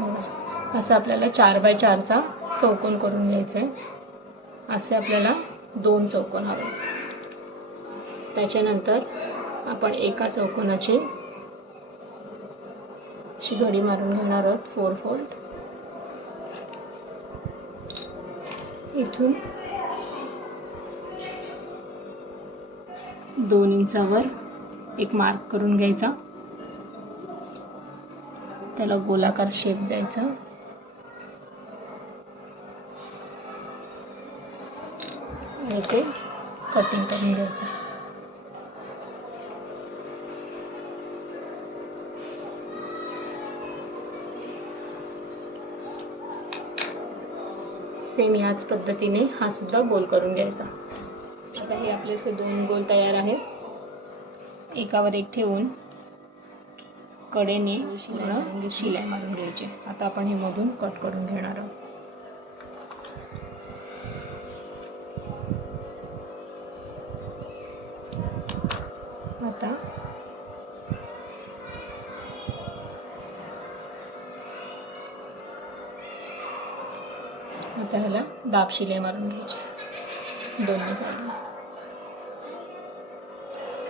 बघा असं आपल्याला 4 बाय 4चा चौकोन करून घ्यायचा आहे. असे आपल्याला 2 चौकोन हवे. त्याच्यानंतर आपण एका चौकोनाची अशी घडी मारून घेणार आहोत 4 फोल्ड. इथून 2 इंचावर एक मार्क करून घ्यायचा, त्याला गोलाकार शेप द्यायचा आणि ते कटिंग करून घ्यायचं. सेम याच पद्धतीने हा सुद्धा गोल करून घ्यायचा. आता हे आपले असे 2 गोल तयार आहेत. एकावर एक ठेवून कडेने शिलाई मारून घ्यायची. आता आपण हे मधून कट करून घेणार आहोत. आता ह्याला दाब शिलाई मारून घ्यायची दोन्ही साईडला.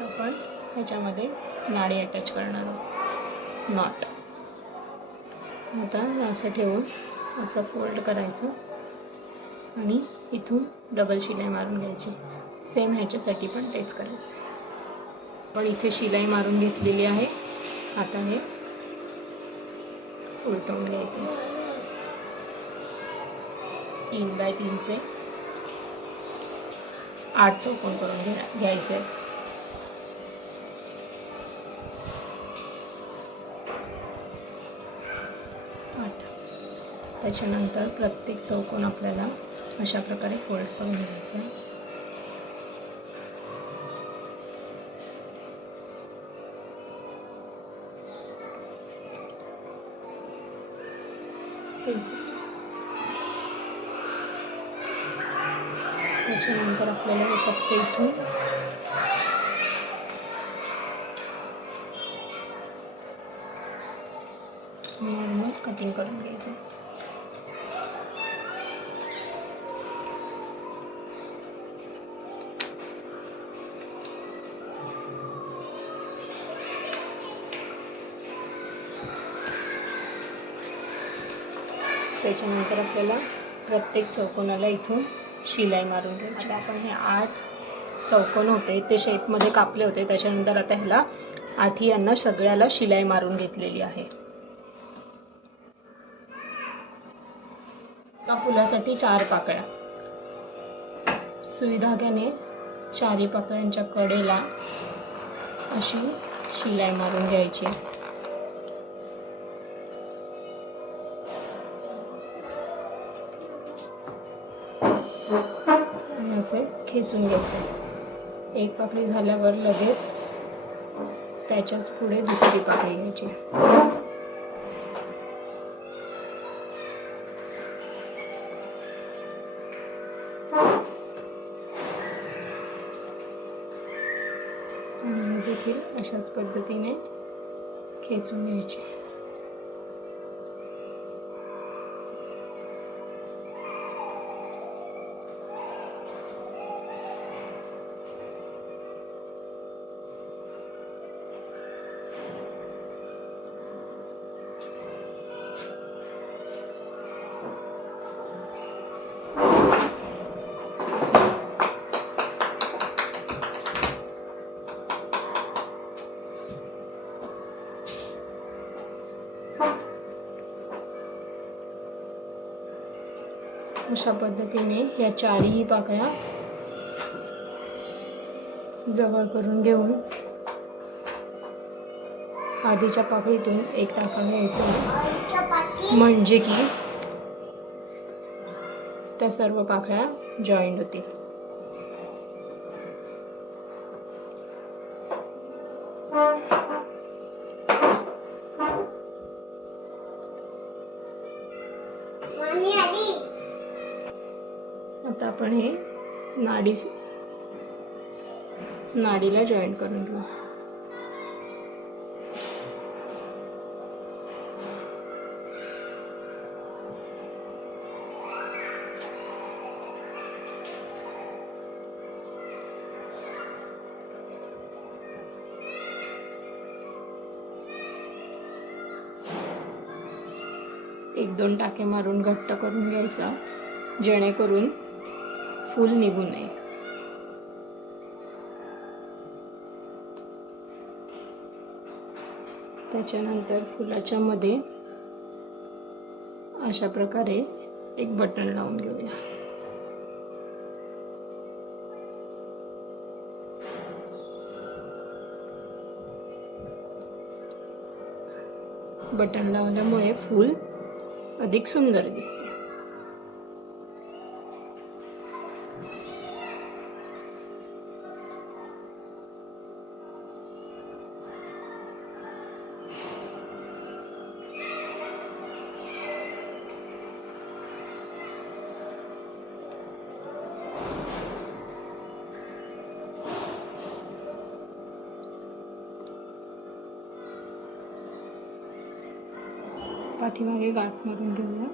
आपण ह्याच्यामध्ये नाडी अटॅच करणार आहोत, नॉट. आता असं ठेवून असं फोल्ड करायचं आणि इथून डबल शिलाई मारून घ्यायची. सेम ह्याच्यासाठी पण तेच करायचं. पण इथे शिलाई मारून घेतलेली आहे. आता हे उलटवून घ्यायचं. 3 बाय 3चे 8 चौकोन करून घ्यायचे. त्याच्यानंतर प्रत्येक चौकोन आपल्याला अशा प्रकारे फोल्ड करून घ्यायचा. त्याच्यानंतर आपल्याला हे फक्त इथून नॉर्मल कटिंग करून घ्यायचं. त्याच्यानंतर आपल्याला प्रत्येक चौकोनाला इथून शिलाई मारून घ्यायची. आता आपण हे 8 चौकोन होते ते शेपमध्ये कापले होते. त्याच्यानंतर आता ह्याला 8 यांना सगळ्याला शिलाई मारून घेतलेली आहे. एका फुलासाठी 4 पाकळ्या. सुई धाग्याने 4 पाकळ्यांच्या कडेला अशी शिलाई मारून घ्यायची. असे खेचून घ्यायचे. एक पाकळी झाल्यावर लगेच त्याच्याच पुढे दुसरी पाकळी घ्यायची. आणि देखील अशाच पद्धतीने खेचून घ्यायची. अशा पद्धतीने या 4ही पाकळ्या जवळ करून घेऊन आधीच्या पाकळीतून एक टाका घ्यायचा, म्हणजे की त्या सर्व पाकळ्या जॉईंट होतील. आता आपण हे नाडीला जॉईंट करून घेऊ. 1-2 टाके मारून घट्ट करून घ्यायचा, जेणेकरून फूल निघू नये. त्याच्यानंतर फुलाच्या मध्ये अशा प्रकारे एक बटन लावून घेऊया. बटन लावल्यामुळे फूल अधिक सुंदर दिसते. पाठीमागे गाठ मारून घेऊया.